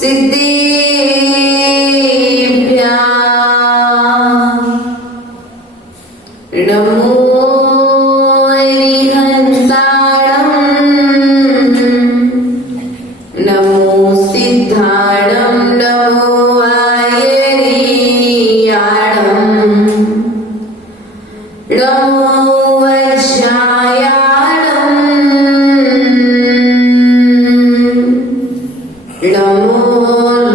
सिद्धेभ्यः नमो अरिहन्ताणं नमो सिद्धाणं नमो आयर्याणं नमो वज्रायाणं नमो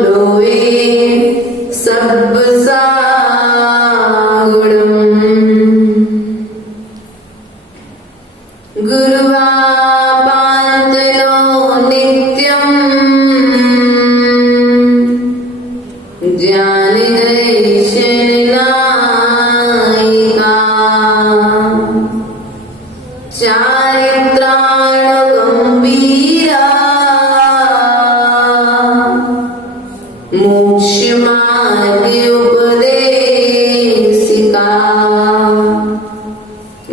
Lowe सब्बसागुणम् गुरुवापान्तनो नित्यम् ज्ञानदर्शननायिका चारित्राणगम्भीरा मोक्षमार्गोपदेशिका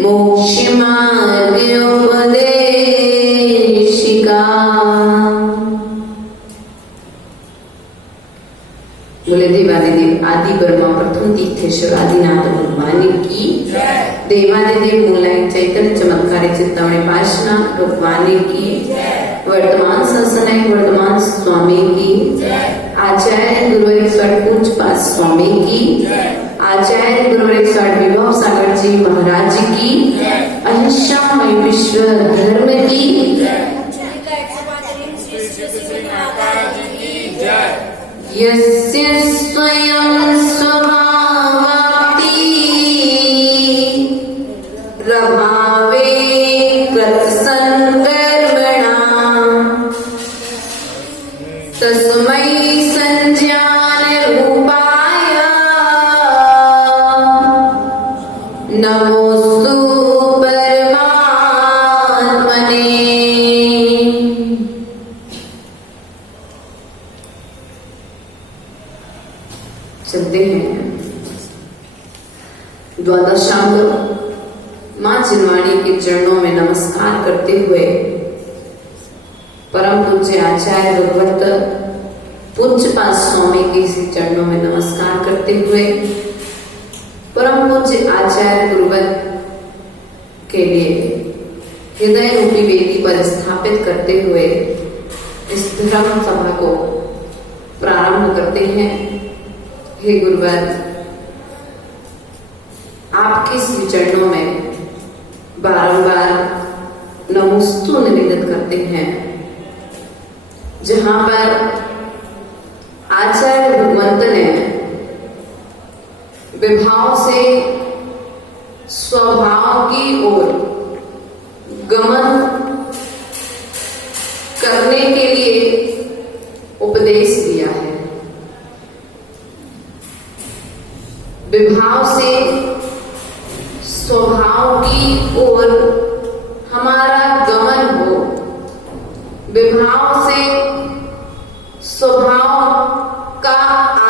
मोक्षमार्गोपदेशिका। बोले देवादिदेव आदि ब्रह्मा प्रथम तीर्थेश्वर आदिनाथ भगवान की देवादिदेव मूलाय चैतन्य चमत्कारी चित्तामणि पाशना भगवान की वर्तमान सत्संग वर्तमान स्वामी की आचार्य गुरुवर स्वामी पूज्य पाद स्वामी की आचार्य गुरुवर स्वामी विभव सागर जी महाराज की अहिंसामय विश्व धर्म की यस्य स्वयं स्वभावाप्ति प्रभावे कृतसंकर्मणा तस्मै संज्ञान रूपाय नमोस्तु परमात्मने। चलते हैं द्वादशांग मां जिनवाणी के चरणों में नमस्कार करते हुए परम पूज्य आचार्य भगवत पूज्य पाद स्वामी के चरणों में नमस्कार करते हुए परम पूज्य आचार्य गुरुवर के लिए हृदय रूपी वेदी पर स्थापित करते हुए इस धर्म सभा को प्रारंभ करते हैं। हे गुरुवर, आपके इस चरणों में बारंबार नमोस्तु निवेदन करते हैं, जहां पर आचार्य भगवंत ने विभाव से स्वभाव की ओर गमन करने के लिए उपदेश दिया है। विभाव से स्वभाव की ओर हमारा गमन हो, विभाव से स्वभाव का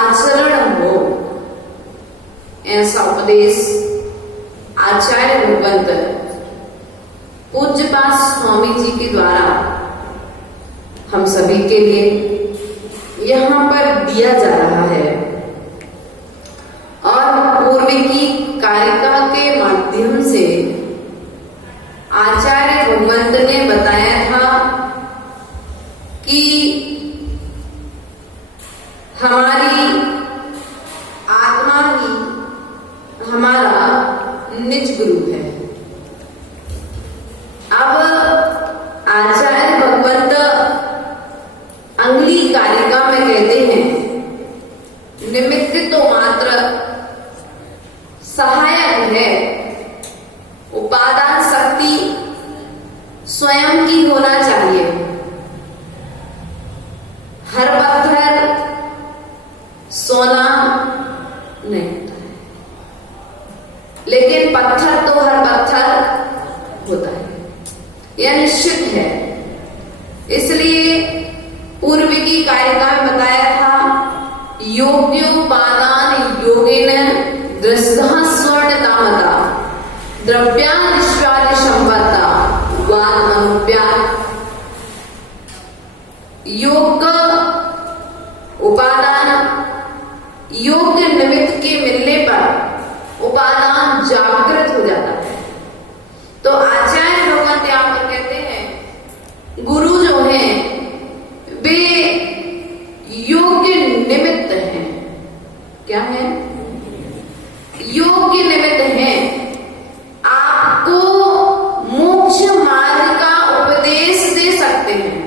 आचरण हो, ऐसा उपदेश आचार्य भगवंत पूज्यपाद स्वामी जी के द्वारा हम सभी के लिए यहाँ पर दिया जा रहा है। और पूर्व की कारिका के माध्यम से आचार्य भगवंत ने बताया था कि हमारी आत्मा ही हमारा निज गुरु है। अब आचार्य भगवंत अगली कारिका में कहते हैं, निमित्त तो मात्र सहायक है, उपादान शक्ति स्वयं की होना चाहिए। हर पत्थर सोना नहीं होता है, लेकिन पत्थर तो हर पत्थर होता है, यह निश्चित है। इसलिए पूर्व की कारिका में बताया था, योग्योपादान योगेन दृष्टा स्वर्णतामता द्रव्यादिश्वादि संपत्ता वाद मनुप्यार। योग उपादान योग्य निमित्त के मिलने पर उपादान जागृत हो जाता है। तो आचार्य भगवंत यहाँ पर कहते हैं गुरु जो है वे योग्य निमित्त हैं। क्या है? योग्य निमित्त हैं। आपको मोक्ष मार्ग का उपदेश दे सकते हैं,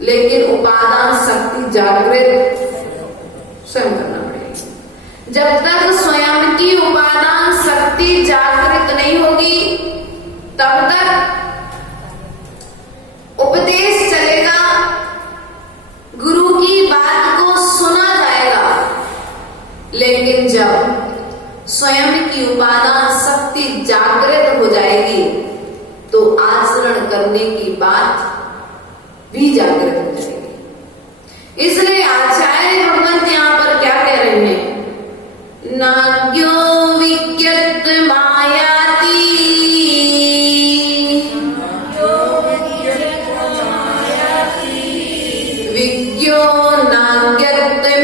लेकिन उपादान शक्ति जागृत स्वयं करना पड़ेगी। जब तक स्वयं की उपादान शक्ति जागृत नहीं होगी तब तक उपदेश चलेगा, गुरु की बात को सुना जाएगा, लेकिन जब स्वयं की उपादान शक्ति जागृत हो जाएगी तो आचरण करने की बात भी जागृत हो जाएगी। इसलिए आचार्य भगवंत यहाँ पर क्या कह रहे हैं? नाज्ञो विज्ञत मायाति, विज्ञो नाज्ञत्वमिच्छति,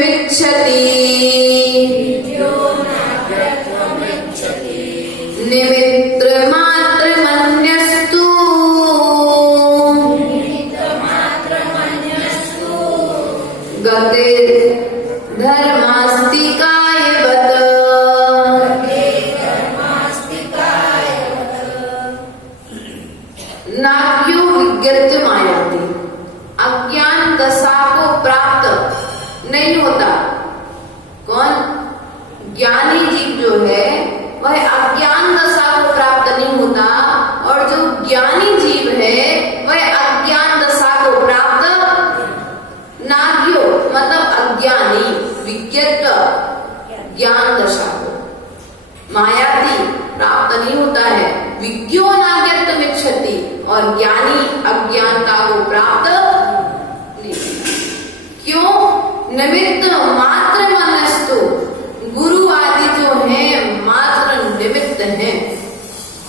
निमित्र मात्र मन्यस्तु, गते धर्मास्ति कायवत्। नाज्ञो विज्ञत्व मायाति, अज्ञान दशा को प्राप्त नहीं होता। कौन? ज्ञानी जीव जो है वह अज्ञान दशा को प्राप्त नहीं होता, और जो ज्ञानी जीव है वह अज्ञान दशा को प्राप्त नाज्ञो मतलब अज्ञानी, विज्ञत्व ज्ञान दशा को, मायाति प्राप्त नहीं होता है, विज्ञो नाज्ञत्वमिच्छति और ज्ञानी अज्ञानता को प्राप्त नहीं होता। क्यों? निमित्त मात्र मनस्तु, गुरु आदि जो है मात्र निमित्त हैं।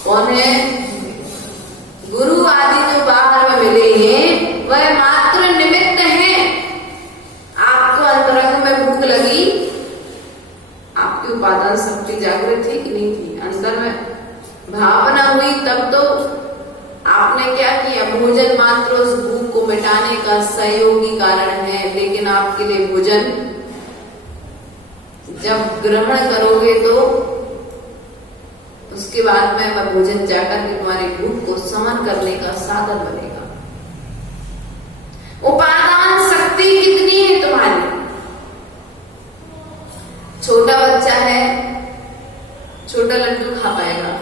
कौन है? गुरु आदि जो बाहर में मिले हैं वह मात्र निमित्त हैं। आपको अंतरंग में भूख लगी, आपकी उपादान शक्ति जागृत थी कि नहीं थी? अंतर में भावना हुई तब तो आपने क्या किया? भोजन मात्र उस भूख को मिटाने का सहयोगी कारण है, लेकिन आपके लिए भोजन जब ग्रहण करोगे तो उसके बाद में वह भोजन जाकर के तुम्हारी भूख को शमन करने का साधन बनेगा। उपादान शक्ति कितनी है तुम्हारी? छोटा बच्चा है, छोटा लड्डू खा पाएगा,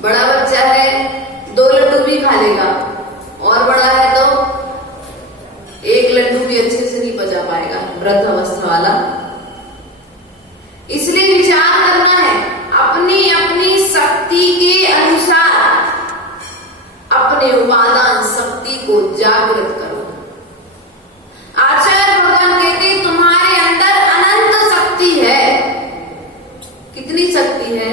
बड़ा बच्चा है 2 लड्डू भी खा लेगा, और बड़ा है तो 1 लड्डू भी अच्छे से नहीं पचा पाएगा, वृद्ध अवस्था वाला। इसलिए विचार करना है, अपनी अपनी शक्ति के अनुसार अपने उपादान शक्ति को जागृत करो। आचार्य भगवान कहते तुम्हारे अंदर अनंत शक्ति है। कितनी शक्ति है?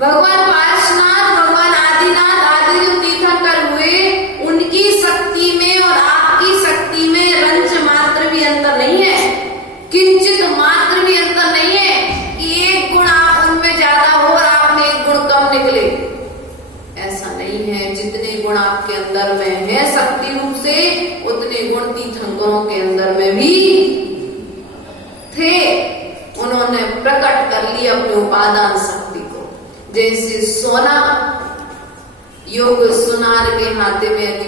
भगवान पार्श्वनाथ, भगवान आदिनाथ आदि जो तीर्थंकर हुए, उनकी शक्ति में और आपकी शक्ति में रंच मात्र भी अंतर नहीं है, किंचित मात्र भी अंतर नहीं है कि एक गुण आप उनमें ज्यादा हो और आप में एक गुण कम निकले। ऐसा नहीं है। जितने गुण आपके अंदर में है शक्ति रूप से, उतने गुण तीर्थंकरों के अंदर में भी थे। उन्होंने प्रकट कर लिया अपने उपादान शक्ति को। जैसे सोना, योग सुनार के हाथे में यदि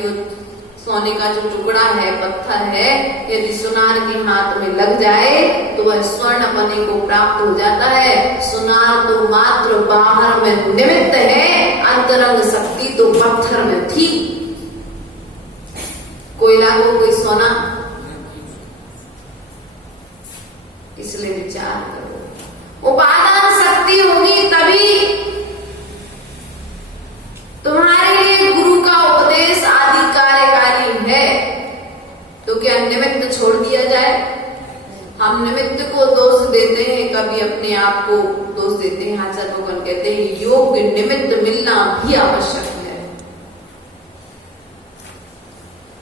सोने का जो टुकड़ा है, पत्थर है, यदि सुनार के हाथ में लग जाए तो वह स्वर्ण बने को प्राप्त हो जाता है। सुनार तो मात्र बाहर में निमित्त है, अंतरंग शक्ति तो पत्थर में थी। कोयला को कोई सोना, इसलिए विचार करो। उपादान शक्ति होगी तभी तुम्हारे लिए गुरु का उपदेश आदि कार्यकारी है। तो क्या निमित्त छोड़ दिया जाए? हम निमित्त को दोष देते हैं, कभी अपने आप को दोष देते हैं। आचार्य भगवान कहते हैं योग्य निमित्त मिलना भी आवश्यक है।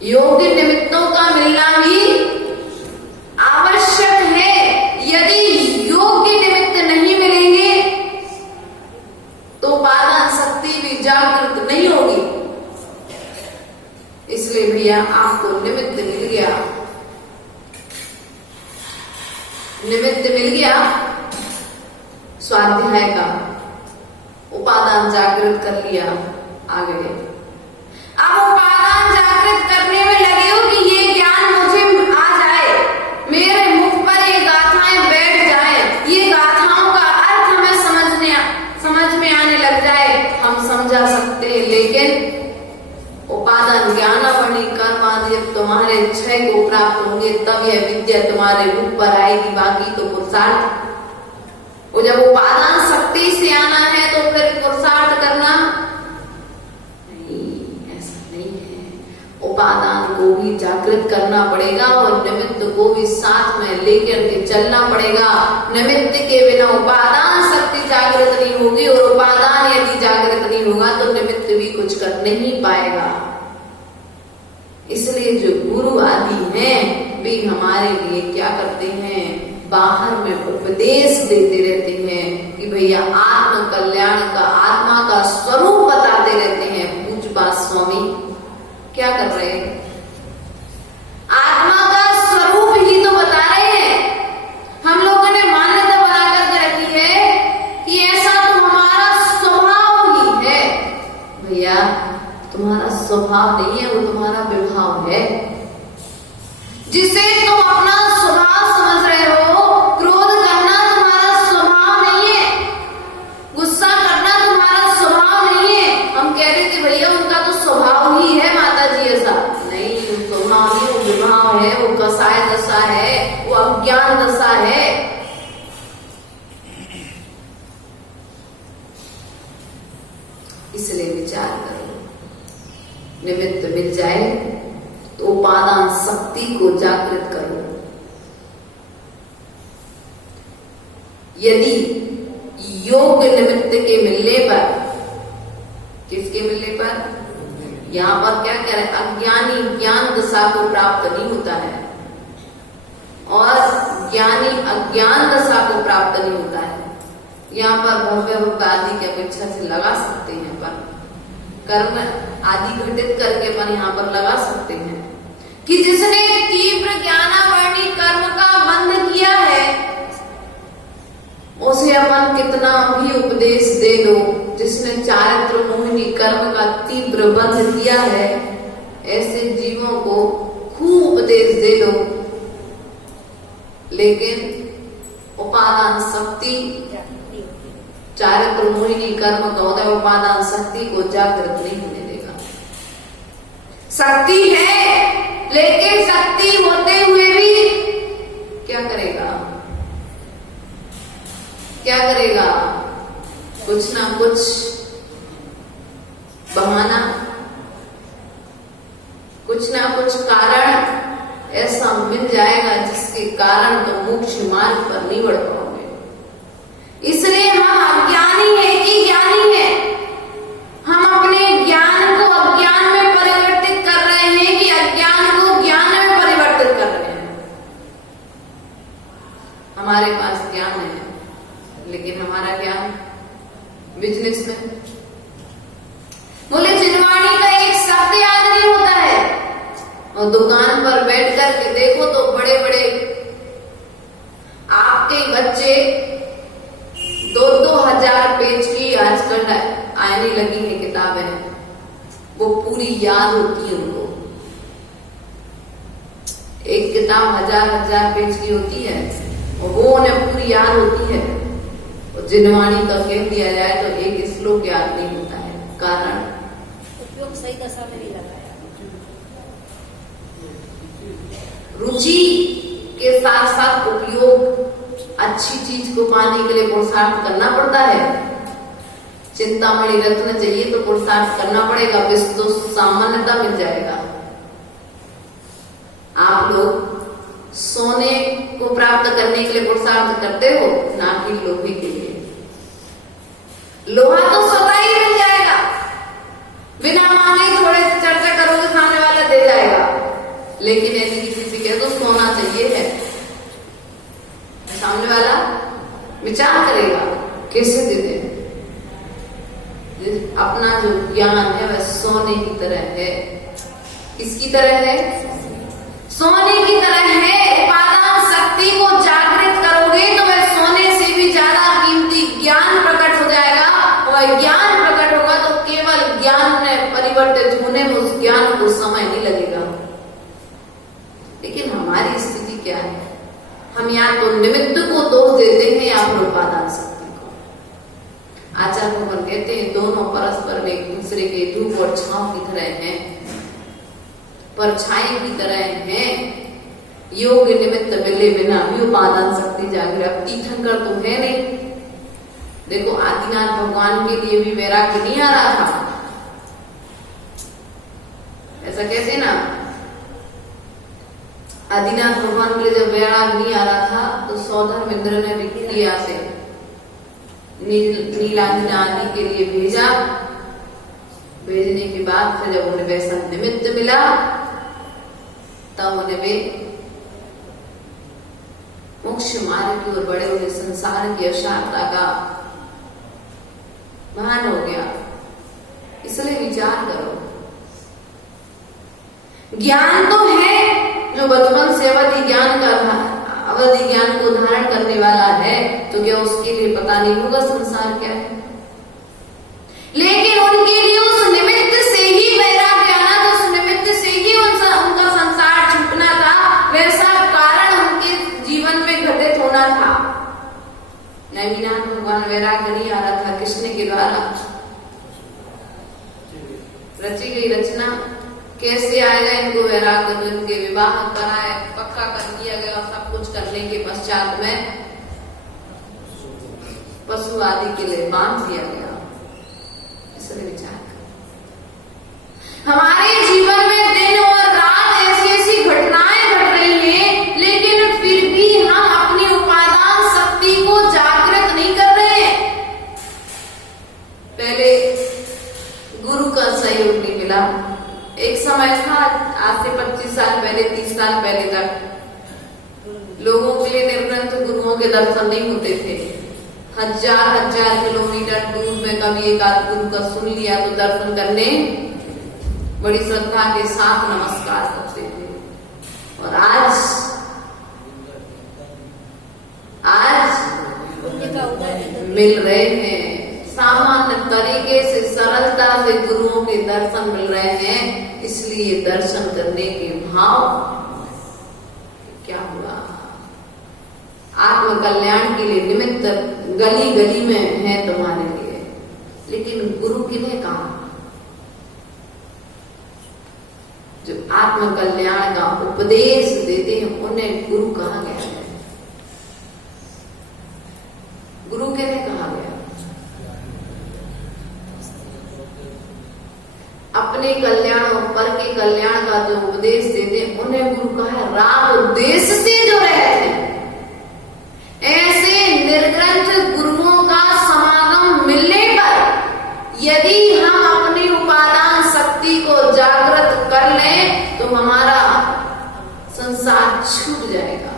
योग्य निमित्तों का मिलना भी गया, आपको निमित्त मिल गया, निमित्त मिल गया स्वाध्याय का, उपादान जागृत कर लिया, आ गए। अब उपादान जागृत करने में लगे हो कि ये ज्ञान मुझे आ जाए, मेरे मुख पर ये गाथाएं बैठ जाए, ये गाथाओं का अर्थ हमें समझ में आने लग जाए, हम समझा सकते हैं। लेकिन उपादान ज्ञानावणी कर्म आदि तुम्हारे क्षय को प्राप्त होंगे तब यह विद्या तुम्हारे मुख पर आएगी, बाकी तो पुरुषार्थ। वो जब उपादान शक्ति से आना है तो फिर पुरुषार्थ करना नहीं, ऐसा नहीं है। उपादान को भी जागृत करना पड़ेगा और निमित्त को भी साथ में लेकर के चलना पड़ेगा। निमित्त के बिना उपादान शक्ति जागृत नहीं होगी और उपादान यदि जागृत नहीं होगा तो निमित्त भी कुछ कर नहीं पाएगा। इसलिए जो गुरु आदि हैं वे हमारे लिए क्या करते हैं, बाहर में उपदेश देते रहते हैं कि भैया आत्म कल्याण का, आत्मा का स्वरूप बताते रहते हैं। पूज्यपाद स्वामी क्या कर रहे हैं, आत्मा का स्वरूप ही तो बता रहे हैं। हम लोगों ने मान्यता बना करके रखी है कि ऐसा तो हमारा स्वभाव ही है। भैया तुम्हारा स्वभाव नहीं है, वो तुम्हारा विभाव है, जिसे तुम अपना स्वभाव समझ रहे हो। क्रोध करना तुम्हारा स्वभाव नहीं है, गुस्सा करना तुम्हारा स्वभाव नहीं है। हम कह रहे थे भैया उनका तो स्वभाव ही है माता जी, ऐसा नहीं, वो स्वभाव नहीं, वो विभाव है, वो कसाय दशा है, वो अज्ञान दशा है। इसलिए विचार करो, निमित्त मिल जाए तो उपादान शक्ति को जागृत करो। यदि योग निमित्त के मिलने पर, किसके मिलने पर, यहाँ पर क्या कह रहे हैं, अज्ञानी ज्ञान दशा को प्राप्त नहीं होता है और ज्ञानी अज्ञान दशा को प्राप्त नहीं होता है। यहाँ पर भव्य आदि की अपेक्षा से लगा सकते हैं, पर कर्म आदि घटित करके अपन यहाँ पर लगा सकते हैं कि जिसने तीव्र ज्ञानावरणी कर्म का बंध किया है उसे अपन कितना भी उपदेश दे दो। जिसने चारित्र मोहिनी कर्म का तीव्र बंध किया है ऐसे जीवों को खूब उपदेश दे दो, लेकिन उपादान शक्ति, चारित्र मोहिनी कर्म का उदय उपादान शक्ति को जागृत नहीं होने देगा। शक्ति है लेकिन शक्ति होते हुए भी क्या करेगा, क्या करेगा, कुछ ना कुछ बहाना, कुछ ना कुछ कारण ऐसा मिल जाएगा जिसके कारण तो मोक्ष मार्ग पर नहीं बढ़ पाओगे। इसलिए हम अज्ञानी है कि ज्ञानी है, हम अपने ज्ञान को अज्ञान में परिवर्तित कर रहे हैं कि अज्ञान को ज्ञान में परिवर्तित कर रहे हैं। हमारे पास ज्ञान है लेकिन हमारा ज्ञान बिजनेस में। बोले जिनवाणी का एक शब्द याद नहीं होता है और दुकान पर बैठ करके देखो तो बड़े बड़े आपके बच्चे 2-2 हजार पेज की आजकल आने लगी है किताबें, वो पूरी याद होती है उनको। एक किताब 1000 पेज की होती है और वो उन्हें पूरी याद होती है। और जिनवाणी का कह दिया जाए तो एक श्लोक याद नहीं होता है, कारण उपयोग सही दशा में नहीं लगाया। रुचि के साथ साथ उपयोग, अच्छी चीज को पाने के लिए पुरुषार्थ करना पड़ता है। चिंतामणि रत्न चाहिए तो पुरुषार्थ करना पड़ेगा, विस्तु सामान्यता मिल जाएगा। आप लोग सोने को प्राप्त करने के लिए पुरुषार्थ करते हो, ना कि लोहे के लिए। लोहा तो स्वतः ही मिल जाएगा, बिना मांगे थोड़े चर्चा करोगे सामने वाला दे जाएगा। लेकिन यदि किसी से कह दो सोना चाहिए है, सामने वाला विचार करेगा कैसे दे दे। अपना जो ज्ञान है वह सोने की तरह है, किसकी तरह है? सोने की तरह है। उपादान शक्ति को जागृत करोगे तो वह सोने से भी ज्यादा कीमती ज्ञान प्रकट हो जाएगा। और ज्ञान प्रकट होगा तो केवल ज्ञान में परिवर्तित होने में उस ज्ञान को समय नहीं लगेगा। लेकिन हमारी स्थिति क्या है? हम या तो निमित्त को दोष देते हैं या फिर उपादान शक्ति को। आचार्य भगवान कहते हैं दोनों परस्पर में एक दूसरे के धूप और छांव की तरह हैं, परछाई की तरह हैं। योग निमित्त मिले बिना भी उपादान शक्ति जागृत। तीर्थंकर तो है नहीं। देखो आदिनाथ भगवान के लिए भी वैराग्य नहीं आ रहा था। ऐसा कहते ना, आदिनाथ भगवान के लिए जब वैराग्य नहीं आ रहा था तो सौधर्मेंद्र ने विक्रिया से नीलांजना आदि के लिए भेजा। भेजने के बाद फिर जब उन्हें वैसा निमित्त मिला तब उन्हें वे मोक्ष मार्ग की ओर बढ़े हुए संसार की अशांतता का भान हो गया। इसलिए विचार करो, ज्ञान तो है जो बचपन से अवधि ज्ञान को धारण करने वाला है, तो क्या उसके लिए पता नहीं होगा संसार क्या है? लेकिन उनके लिए उस निमित्त से ही वैराग्य आना था, उस निमित्त से ही उनका संसार छूटना था। वैसा कारण उनके जीवन में घटित होना था। नैमिनाथ भगवान वैराग्य नहीं आ रहा था। कृष्ण के द्वारा रची गई रचना कैसे आएगा इनको वैराग्य? तो इनके विवाह कराए, पक्का कर दिया गया और सब कुछ करने के पश्चात में पशु आदि के लिए बांध दिया गया। इसलिए विचार हमारे जीवन में दिन और रात ऐसी ऐसी घटनाएं घट रही हैं, लेकिन फिर भी हम अपनी उपादान शक्ति को जागृत नहीं कर रहे हैं। पहले गुरु का सहयोग नहीं मिला। एक समय था, आज से 25 साल पहले, 30 साल पहले तक लोगों के लिए निर्ग्रंथ गुरुओं के दर्शन नहीं होते थे। हजार किलोमीटर दूर में कभी एक आध गुरु का सुन लिया तो दर्शन करने बड़ी श्रद्धा के साथ नमस्कार करते थे। और आज मिल रहे हैं सामान्य तरीके से, सरलता से गुरुओं के दर्शन मिल रहे हैं। इसलिए दर्शन करने के भाव क्या हुआ? आत्म कल्याण के लिए निमित्त गली गली में है तुम्हारे लिए, लेकिन गुरु किन्हें कहा? जो आत्म कल्याण का उपदेश देते हैं उन्हें गुरु कहा गया है। गुरु किन्हें कहा गया? अपने कल्याण और पर के कल्याण का जो उपदेश देते उन्हें गुरु कहा है। राग उद्देश्य से जो रहते हैं ऐसे निर्ग्रंथ गुरुओं का समागम मिलने पर यदि हम अपनी उपादान शक्ति को जागृत कर लें तो हमारा संसार छूट जाएगा।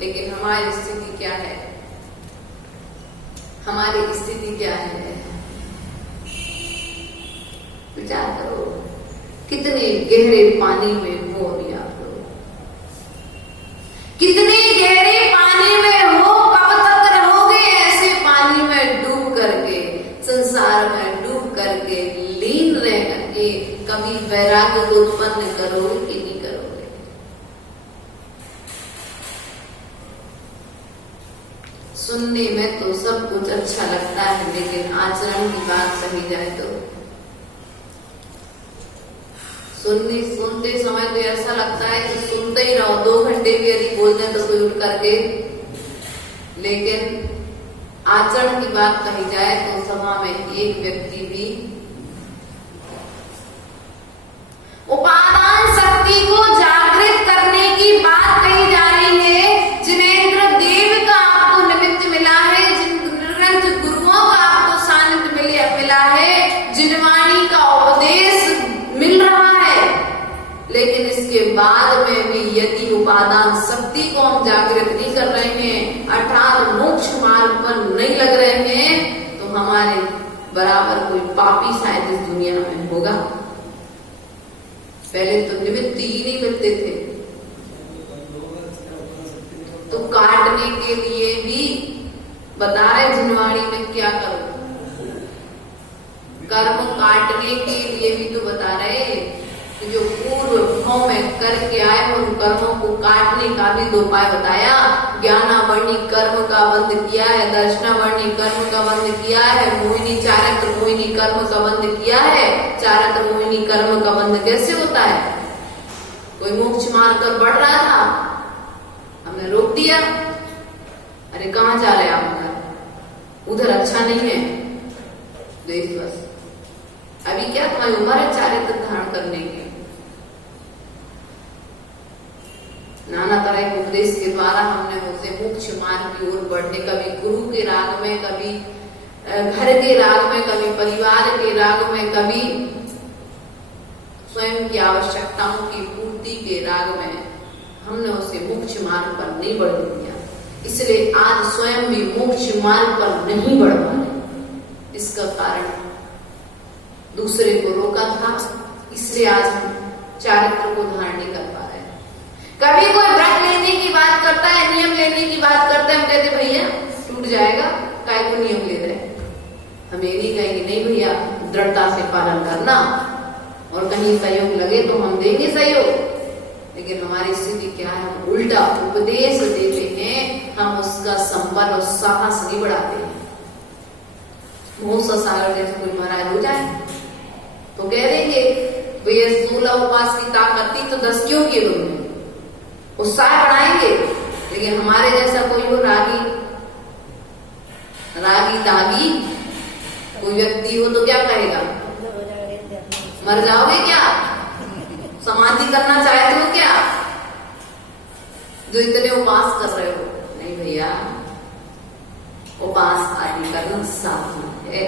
लेकिन हमारी स्थिति क्या है? हमारी स्थिति क्या है? विचार करो, कितने गहरे पानी में हो अभी आप लोग, कितने गहरे पानी में हो, कब तक रहोगे ऐसे पानी में डूब करके, संसार में डूब करके, लीन रह करके? कभी वैराग्य को उत्पन्न करोगे कि नहीं करोगे? सुनने में तो सब कुछ अच्छा लगता है, लेकिन आचरण की बात कही जाए तो सुनते समय तो ऐसा लगता है कि सुनते ही रहो, 2 घंटे भी यदि बोलते तो कोई उठ करके। लेकिन आचरण की बात कही जाए तो सभा में एक व्यक्ति भी उपादान शक्ति को जागृत करने की बात कही जा रही है। जिनेंद्र देव का आपको निमित्त मिला है, जिन ग्रंथ गुरुओं का आपको सानिध्य मिला है, जिनवाणी का उपदेश मिल रहा है, लेकिन इसके बाद में भी यदि उपादान शक्ति को हम जागृत नहीं कर रहे हैं, अर्थात मोक्ष मार्ग पर नहीं लग रहे हैं, तो हमारे बराबर कोई पापी शायद इस दुनिया में होगा। पहले तो निमित्त ही नहीं मिलते थे, तो काटने के लिए भी बता रहे जिनवाड़ी में क्या करो, कर्म काटने के लिए भी तो बता रहे कि जो पूर्व भाव में करके आए उन कर्मों को काटने का भी दो उपाय बताया। ज्ञानावर्णी कर्म का बंध किया है, दर्शनावर्णी कर्म का बंध किया है, मोहिनी चारित्र मोहिनी कर्म का बंध किया है। चारित्र मोहिनी कर्म का बंध कैसे होता है? कोई मोक्ष मार्ग कर बढ़ रहा था, हमने रोक दिया, अरे कहाँ जा रहे आप, उधर अच्छा नहीं है, देश बस अभी क्या तुम्हारी उम्र है चारित्र धारण करने की। नाना तरह के उपदेश के द्वारा हमने उसे मोक्ष मार्ग की ओर बढ़ने, कभी गुरु के राग में, कभी घर के राग में, कभी परिवार के राग में, कभी स्वयं की आवश्यकताओं की पूर्ति के राग में, हमने उसे मोक्ष मार्ग पर नहीं बढ़ दिया। इसलिए आज स्वयं भी मोक्ष मार्ग पर नहीं बढ़ पा रहे। इसका कारण दूसरे को रोका था, इसलिए आज हम चारित्र को धारण नहीं कर पा रहे। कभी कोई व्रत लेने की बात करता है, नियम लेने की बात करता है, हम कहते भैया टूट जाएगा, काय को नियम ले रहे। हम ये नहीं कहेंगे नहीं भैया दृढ़ता से पालन करना, और कहीं सहयोग लगे तो हम देंगे सहयोग, लेकिन हमारी स्थिति क्या है, हम उल्टा उपदेश देते हैं, हम उसका संबल और साहस नहीं बढ़ाते हैं। मोह सागर जैसे कोई महाराज हो जाए तो कह देंगे भैया 16 उपवास की ताकत थी तो 10 क्यों किए तुमने, उत्साह बढ़ाएंगे। लेकिन हमारे जैसा कोई हो रागी दागी कोई व्यक्ति हो तो क्या कहेगा, मर जाओगे क्या, समाधि करना चाहते हो क्या, जो इतने उपवास कर रहे हो। नहीं भैया, उपवास आदि करना साधना है,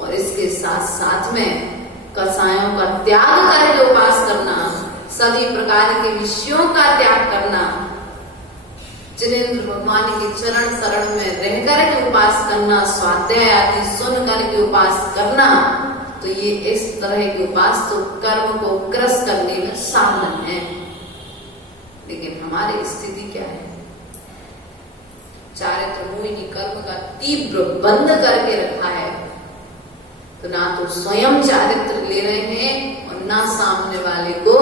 और इसके साथ साथ में कसायों का त्याग करके उपवास करना, सभी प्रकार के विषयों का त्याग करना, जिनेंद्र भगवान के चरण शरण में रह करके उपवास करना, स्वाध्याय आदि सुन करके उपवास करना, तो ये इस तरह के उपवास तो कर्म को ग्रस्त करने में साधन है। लेकिन हमारी स्थिति क्या है, चारित्र मोहिनी कर्म का तीव्र बंध करके रखा है, तो ना तो स्वयं चारित्र ले रहे हैं और ना सामने वाले को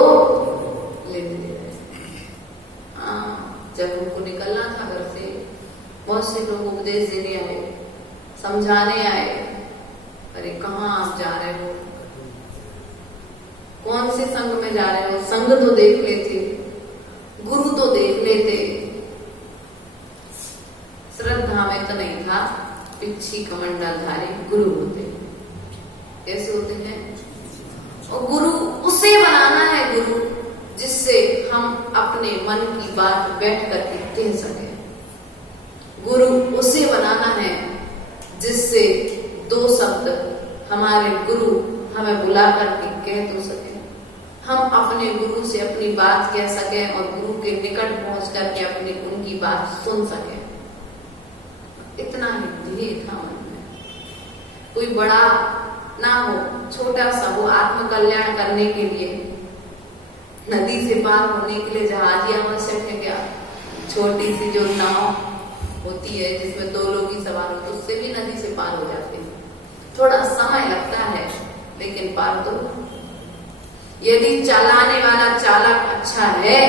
लेने दे रहे हैं। जब उनको निकलना था घर से, बहुत से लोग उपदेश देने आए, समझाने आए, अरे कहाँ आप जा रहे हो, कौन से संघ में जा रहे हो, संघ तो देख लेते, गुरु तो देख लेते। श्रद्धा में तो नहीं था, पिछी कमंडलधारी गुरु होते। कैसे होते हैं, और गुरु उसे बनाना है, गुरु जिससे हम अपने मन की बात बैठ करके कह सके। गुरु उसे बनाना है जिससे दो शब्द हमारे गुरु हमें बुला करके कह तो सके, हम अपने गुरु से अपनी बात कह सके और गुरु के निकट पहुंच करके अपनी उनकी बात सुन सके। इतना ही ध्येय था मन में, कोई बड़ा ना हो, छोटा सा हो, आत्म कल्याण करने के लिए। नदी से पार होने के लिए जहाज ही आवश्यक है क्या, छोटी सी जो नाव होती है जिसमें 2 लोग ही सवार हो, तो उससे भी नदी से पार हो जाते हैं। थोड़ा समय लगता है लेकिन पार तो। यदि चलाने वाला चालक अच्छा है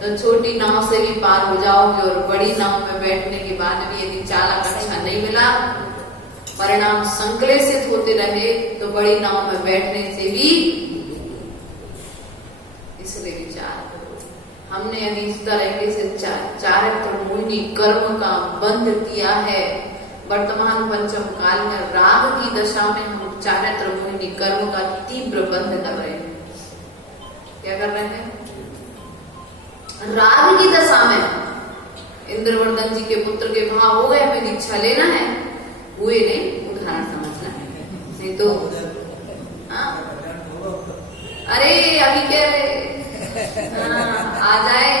तो छोटी नाव से भी पार हो जाओगे, और बड़ी नाव में बैठने के बाद भी यदि चालक अच्छा नहीं मिला, परिणाम संक्लेशित होते रहे, तो बड़ी नाव में बैठने से भी। इसलिए विचार करो, हमने यदि इस तरीके से चारित्र मोहिनी कर्म का बंध किया है, वर्तमान पंचम काल में राग की दशा में हम चारित्र मोहिनी कर्म का तीव्र बंध कर रहे हैं। क्या कर रहे हैं, राग की दशा में इंद्रवर्धन जी के पुत्र के भाव हो गए, हमें दीक्षा लेना है, हुए नहीं, उदाहरण समझना है, नहीं तो अरे अभी क्या आ जाए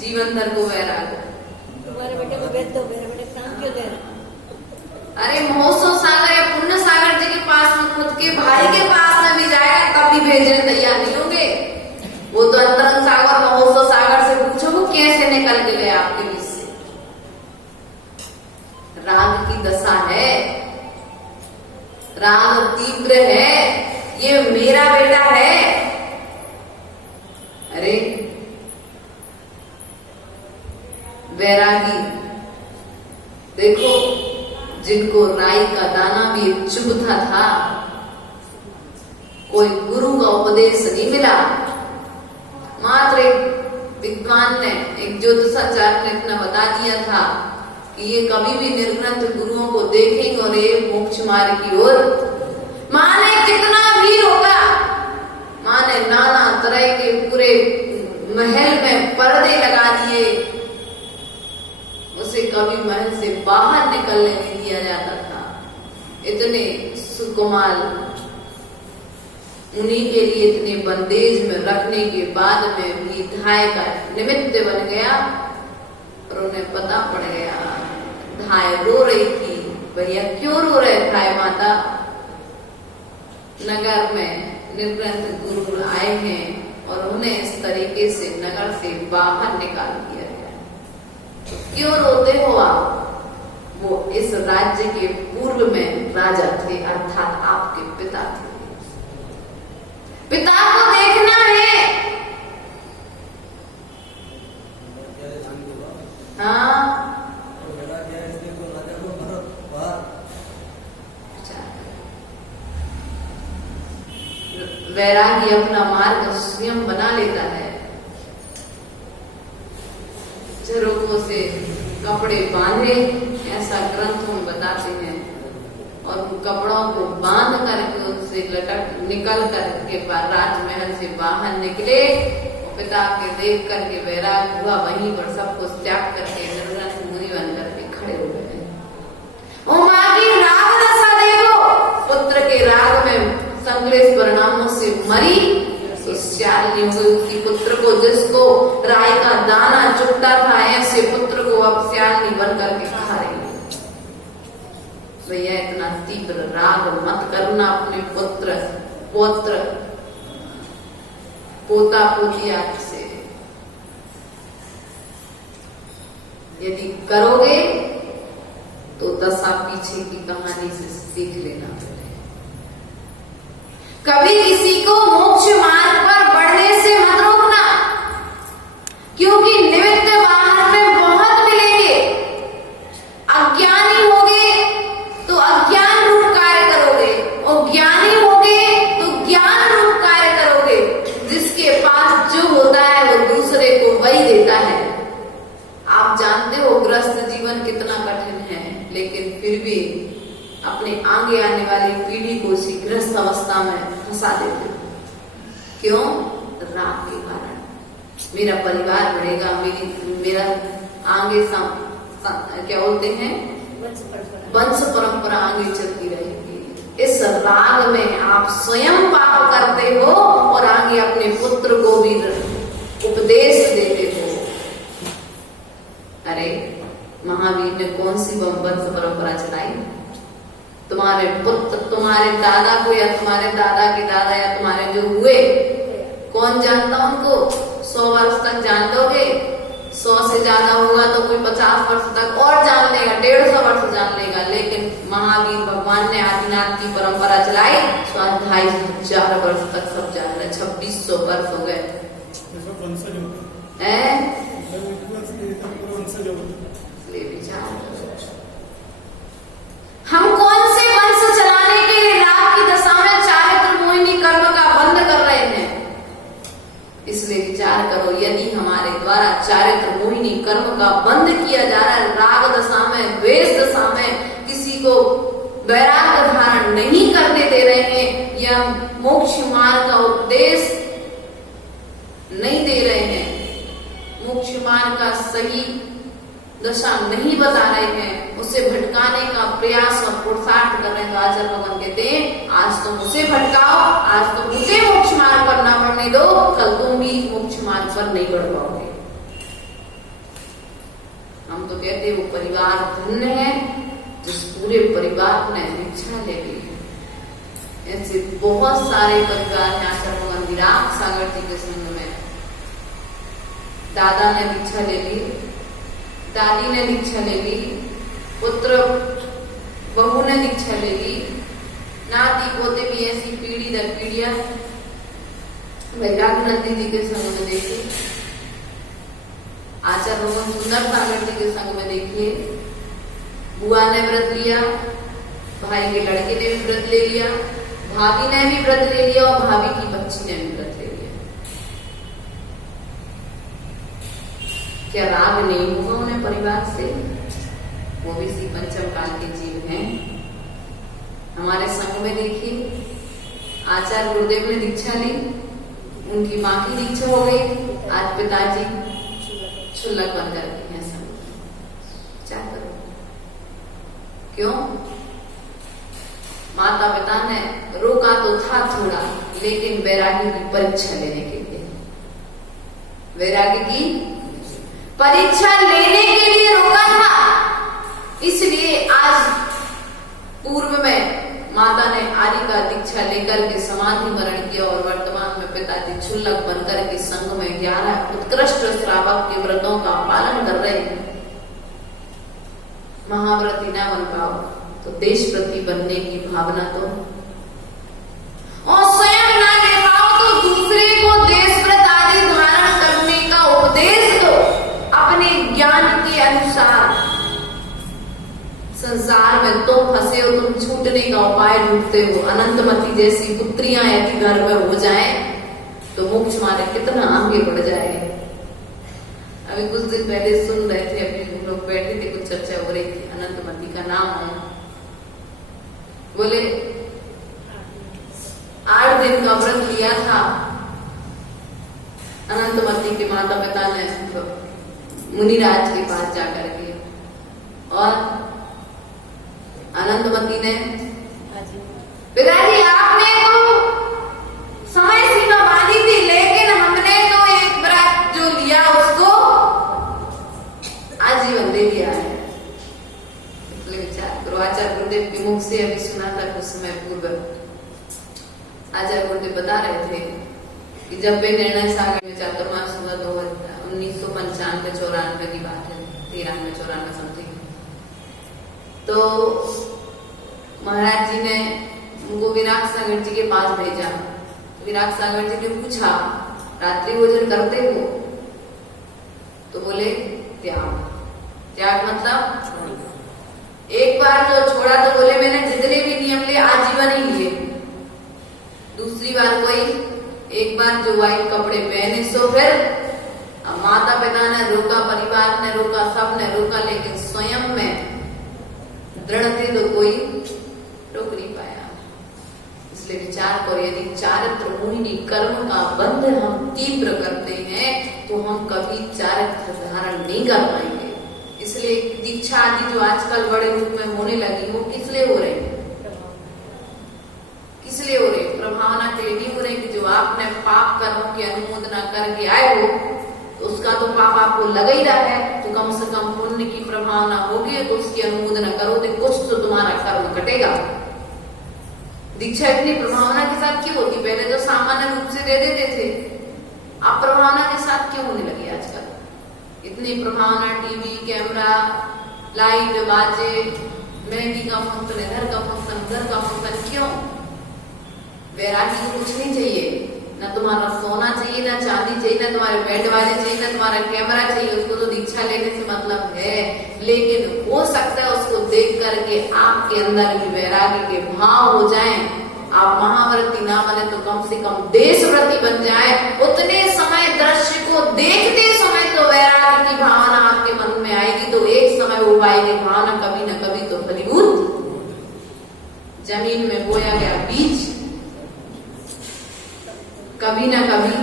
जीवन भर को वैराग, तुम्हारे बेटे को भेज दो, मेरे बेटे काम क्यों दे रहे। अरे महोत्सव सागर या पुण्य सागर जी के पास में, खुद के भाई के पास में भी जाएगा तब भी भेजने तैयार नहीं होंगे। तो अंतरंग सागर महोत्सव सागर से पूछो वो कैसे निकल के गए आपके बीच से। राग की दशा है, राग तीव्र है, ये मेरा बेटा है। अरे वैरागी देखो, जिनको राई का दाना भी चुभता था, कोई गुरु का उपदेश नहीं मिला, मात्र एक विद्वान ने, एक ज्योतिषाचार्य ने इतना बता दिया था कि ये कभी भी निर्ग्रंथ गुरुओं को देखेंगे और ये मोक्ष मार्ग की ओर। माँ ने कितना भी रोका, माँ ने नाना तरह के पूरे महल में पर्दे लगा दिए, उसे कभी महल से बाहर निकलने नहीं दिया जाता था। इतने सुकुमार उन्हीं के लिए इतने बंदेज में रखने के बाद में भी धाय का निमित्त बन गया और उन्हें पता पड़ गया। धाय रो रही थी, भैया क्यों रो रहे धाय माता? नगर में निर्ग्रंथ गुरु आए हैं और उन्हें इस तरीके से नगर से बाहर निकाल दिया गया। क्यों रोते हो आप? वो इस राज्य के पूर्व में राजा थे, अर्थात आपके पिता थे। पिता को देखना है। हाँ, वैरागी अपना मार्ग स्वयं बना लेता है। झरोखों से कपड़े बांधे, ऐसा ग्रंथों में बताते हैं, और उन कपड़ों को बांध करके उनसे लटक निकल करके राजमहल से बाहर निकले। पिता के देख करके वैराग हुआ, वहीं पर सब कुछ त्याग करके निर्ग्रंथ मुनि बन करके खड़े हो गए। ओ माँ की राग दशा देखो, पुत्र के राग में संकलेश परिणामों से मरी तो श्यालिनी हो गई उसकी पुत्र को, जिसको राय का दाना चुभता था, ऐसे पुत्र को अब श्यालिनी बन करके खा रही। भैया इतना तीव्र राग मत करना अपने पुत्र पौत्र पोता पोती आदि से। यदि करोगे तो दशा पीछे की कहानी से सीख लेना। कभी किसी को मोक्ष मार्ग पर बढ़ने से मत रोकना, क्योंकि निमित्त बाहर में बहुत मिलेंगे। अज्ञानी होगे तो अज्ञान रूप कार्य करोगे, और ज्ञानी होगे तो ज्ञान रूप कार्य करोगे। जिसके पास जो होता है वो दूसरे को वही देता है। आप जानते हो गृहस्थ जीवन कितना कठिन है, लेकिन फिर भी अपने आगे आने वाली पीढ़ी को उसी गृहस्थ अवस्था में फंसा देते। क्यों? राग के कारण। मेरा परिवार बढ़ेगा, मेरा आगे क्या बोलते हैं, वंश परंपरा आगे चलती रहेगी। इस राग में आप स्वयं पाप करते हो और आगे अपने पुत्र को भी उपदेश देते हो। अरे महावीर ने कौन सी वंश परंपरा चलाई? तुम्हारे पुत्र, तुम्हारे दादा को या तुम्हारे दादा के दादा या तुम्हारे जो हुए, कौन जानता उनको? 100 वर्ष तक जान लोगे, 100 से ज्यादा होगा तो कोई 50 वर्ष तक और जान लेगा, 150 वर्ष जान लेगा। लेकिन महावीर भगवान ने आदिनाथ की परंपरा चलाई, 2500 वर्ष तक सब जान रहे। 2600 वर्ष हो गए। हम कौन से वंश चलाने के लिए राग की दशा में चारित्र मोहिनी कर्म का बंद कर रहे हैं? इसलिए विचार करो, यदि हमारे द्वारा चारित्र मोहिनी कर्म का बंद किया जा रहा है, राग दशा में, द्वेष दशा में किसी को वैराग धारण नहीं करने दे रहे हैं, या मोक्ष मार्ग का उपदेश नहीं दे रहे हैं, मोक्ष मार्ग का सही दशा नहीं बता रहे हैं, उसे भटकाने का प्रयास और पुरुषार्थ कर रहे हैं, तो आचार्य भगवान कहते हैं आज तुम उसे भटकाओ, आज तुम उसे मोक्ष मार्ग पर ना बढ़ने दो, कल तुम भी मोक्ष मार्ग पर नहीं बढ़ पाओगे। हम तो कहते हैं वो परिवार धन्य है जिस पूरे परिवार ने दीक्षा ले ली है। ऐसे बहुत सारे परिवार हैं आचार्य भगवान विराट सागर जी के संग में, दादा ने दीक्षा ले ली, दादी ने दीक्षा ले ली, पुत्र बहू ने दीक्षा ले ली, नाती पोते भी ऐसी पीढ़ी दर पीढ़ियां वैराग नंदी जी के संग में देखिए, आचार्य भगवान सुंदर सागर जी के संग में देखिए, बुआ ने व्रत लिया, भाई के लड़के ने भी व्रत ले लिया, भाभी ने भी व्रत ले लिया और भाभी की बच्ची ने भी व्रत ले लिया। क्या राग नहीं हुआ उन्हें परिवार से? वो भी इसी पंचम काल के जीव हैं। हमारे संग में देखिए, आचार्य गुरुदेव ने दीक्षा ली, उनकी माँ की दीक्षा हो गई, आज पिताजी क्षुल्लक बनकर हैं संग। क्या करो? क्यों? माता पिता ने रोका तो था थोड़ा, लेकिन वैरागी की परीक्षा लेने के लिए, वैरागी की परीक्षा लेने के लिए रोका था। इसलिए आज पूर्व में माता ने आदि का दीक्षा लेकर के समाधि मरण किया और वर्तमान में पिताजी क्षुल्लक बनकर के संग में 11 उत्कृष्ट श्रावक के व्रतों का पालन कर रहे हैं। महाव्रती ना बन पाओ तो देश प्रति बनने की भावना तो, और स्वयं ना ले पाओ तो दूसरे को देश व्रत आदि धारण करने का उपदेश दो। अपने ज्ञान के अनुसार संसार में तुम फंसे हो, तुम छूटने का उपाय ढूंढते हो। अनंतमती जैसी पुत्रियां यदि घर में हो जाएं तो मोक्ष मार्ग कितना आगे बढ़ जाए। अभी कुछ दिन पहले सुन रहे थे, अभी लोग बैठे थे, कुछ चर्चा हो रही थी, अनंतमती का नाम है, बोले 8 दिन का व्रत लिया था अनंतमती के माता पिता ने मुनिराज के पास जाकर के, और अनंतमती ने, पिताजी आपने तो समय सीमा बांधी थी, लेकिन हमने तो एक व्रत जो लिया उसको आजीवन दे दिया है। इसलिए विचार करो, आचार्य गुरुदेव के मुख से अभी सुना था कुछ समय पूर्व, आचार्य गुरुदेव बता रहे थे कि जब वे निर्णय सागर में चातुर्मास हुआ 1995-94 की बात है, 93-94 समथिंग, तो महाराज जी ने उनको विराग सागर जी के पास भेजा। विराग सागर जी ने पूछा, रात्रि भोजन करते हो? तो बोले त्याग। त्याग मतलब एक बार जो छोड़ा तो बोले मैंने जितने भी नियम लिए आजीवन ही लिए। दूसरी बार कोई एक बार जो व्हाइट कपड़े पहने सो फिर। अब माता पिता ने रोका, परिवार ने रोका, सब ने रोका, लेकिन स्वयं में दृढ़ थे तो कोई रोक नहीं पाया। इसलिए विचार करो, यदि चारित्र मोहिनी कर्म का बंध हम तीव्र करते हैं तो हम कभी चारित्र धारण नहीं कर पाएंगे। इसलिए दीक्षा आदि जो आजकल बड़े रूप में होने लगी, वो किस लिए हो रही? किस लिए हो रही? प्रभावना के लिए नहीं हो रही कि जो आपने पाप कर्मों की अनुमोदना करके आए हो तो उसका तो पाप आपको लग ही रहा है, तो कम से कम पुण्य की प्रभावना होगी तो उसकी अनुमोदना करो तो कुछ तो तुम्हारा कर्म कटेगा। दीक्षा इतनी प्रभावना के साथ क्यों होती? पहले तो सामान्य रूप से दे देते थे, अब प्रभावना के साथ क्यों होने लगी आजकल? इतनी प्रभावना, टीवी, कैमरा, लाइट, बाजे, मेहंदी का फंक्शन, इधर का फंक्शन, उधर का फंक्शन, क्यों? वैरागी को कुछ नहीं चाहिए, ना तुम्हारा सोना चाहिए, ना चांदी चाहिए, ना तुम्हारे बैंड बाजे चाहिए, ना तुम्हारा कैमरा चाहिए। उसको तो दीक्षा लेने से मतलब है, लेकिन हो सकता है उसको देख करके आपके अंदर भी वैरागी के भाव हो जाएं। आप महाव्रती ना बने तो कम से कम देशव्रती बन जाए। उतने समय दृश्य को देखते समय तो वैरागी की भावना आपके मन में आएगी, तो एक समय वो आएगी भावना कभी न कभी तो फलीभूत। जमीन में बोया गया बीज कभी न कभी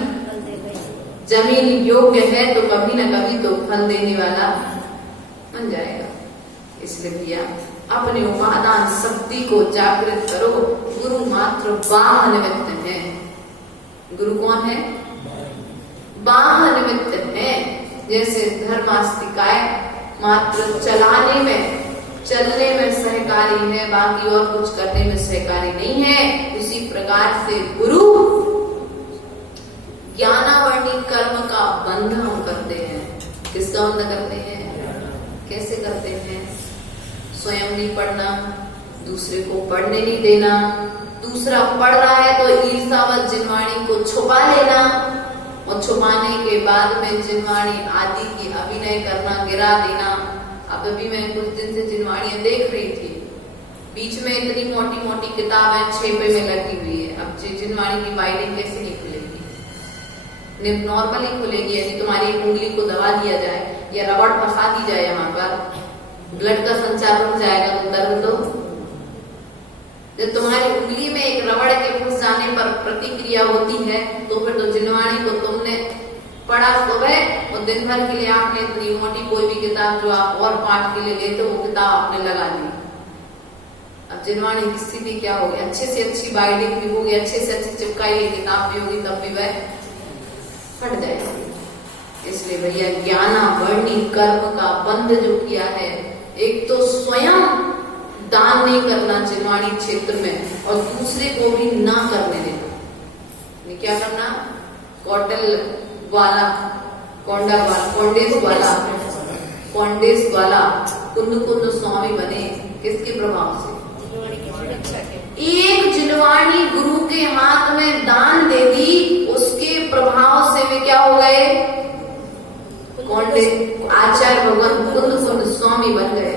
जमीन योग्य है तो कभी न कभी तो फल देने वाला बन जाएगा। इसलिए भैया अपने उपादान शक्ति को जागृत करो। गुरु मात्र बाह निमित्त है। गुरु कौन है? बाह निमित्त है। जैसे धर्मास्तिकाय मात्र चलाने में, चलने में सहकारी है, बाकी और कुछ करने में सहकारी नहीं है। उसी प्रकार से गुरु ज्ञानावर्णी कर्म का बंध हम करते हैं। किसका बंद करते हैं? कैसे करते हैं? स्वयं नहीं पढ़ना, दूसरे को पढ़ने नहीं देना, दूसरा पढ़ रहा है तो ईर्ष्यावश जिनवाणी को छुपा लेना, और छुपाने के बाद में जिनवाणी आदि की अभिनय करना, गिरा देना। अब अभी मैं कुछ दिन से जिनवाणियां देख रही थी, बीच में इतनी मोटी मोटी किताबें छेपे में लगी हुई है। अब जिनवाणी की बाइंडिंग कैसे नहीं खुलेगी? नॉर्मली खुलेगी। यदि तुम्हारी उंगली को दबा दिया जाए या रबड़ फंसा दी जाए, यहाँ पर ब्लड का संचार रुक जाएगा तो दर्द दो। जब तुम्हारी उंगली में एक रबड़ के फंस जाने पर प्रतिक्रिया होती है, तो फिर तो जिनवाणी को तुमने पढ़ा सुबह और दिन भर के लिए आपने इतनी मोटी कोई भी किताब जो आप और पाठ के लिए लेते हो, वो किताब आपने लगा दी। अब जिनवाणी की स्थिति क्या होगी? अच्छे से अच्छी बाइंडिंग भी होगी, अच्छे से अच्छी चिपकाई हुई किताब भी होगी, तब भी वह फट जाएगी। इसलिए भैया ज्ञानावर्णी कर्म का बंध जो किया है, एक तो स्वयं दान नहीं करना जिनवाणी क्षेत्र में, और दूसरे को भी ना करने देना। क्या करना? कौटल वाला, कोंडा वाला, कौंडेस वाला कुंद कुंद स्वामी बने। किसके प्रभाव से? एक जिनवाणी गुरु के हाथ में दान दे दी, उसके प्रभाव से वे क्या हो गए? कौंडे आचार्य भगवान कुंद कुंद स्वामी बन गए,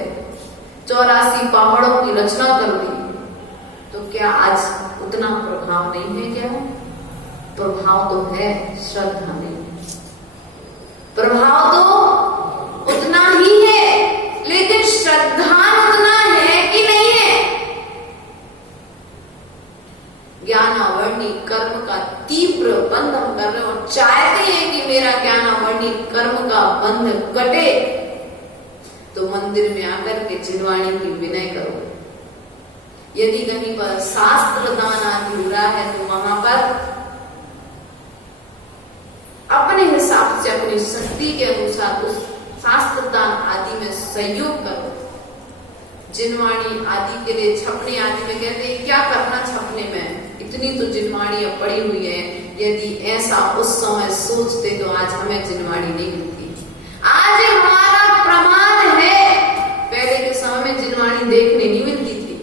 84 पहाड़ों की रचना कर दी। तो क्या आज उतना प्रभाव नहीं है? क्या प्रभाव तो है, श्रद्धा नहीं। प्रभाव तो उतना ही है, लेकिन श्रद्धा उतना है कि नहीं है? ज्ञानावर्णी कर्म का तीव्र बंध हम कर रहे हैं और चाहते हैं कि मेरा ज्ञानावर्णी कर्म का बंध कटे, तो मंदिर में आकर के जिनवाणी की विनय करो। यदि कहीं पर शास्त्र दान आदि हो रहा है तो वहां पर अपने हिसाब से, अपनी शक्ति के अनुसार उस शास्त्र दान आदि में सहयोग करो। जिनवाणी आदि के लिए छपने आदि में कहते हैं क्या करना छपने में, इतनी तो जिनवाणियां पड़ी हुई है। यदि ऐसा उस समय सोचते तो आज हमें जिनवाणी नहीं मिलती। आज हमारा प्रमाद है, पहले के समय में जिनवाणी देखने नहीं मिलती थी,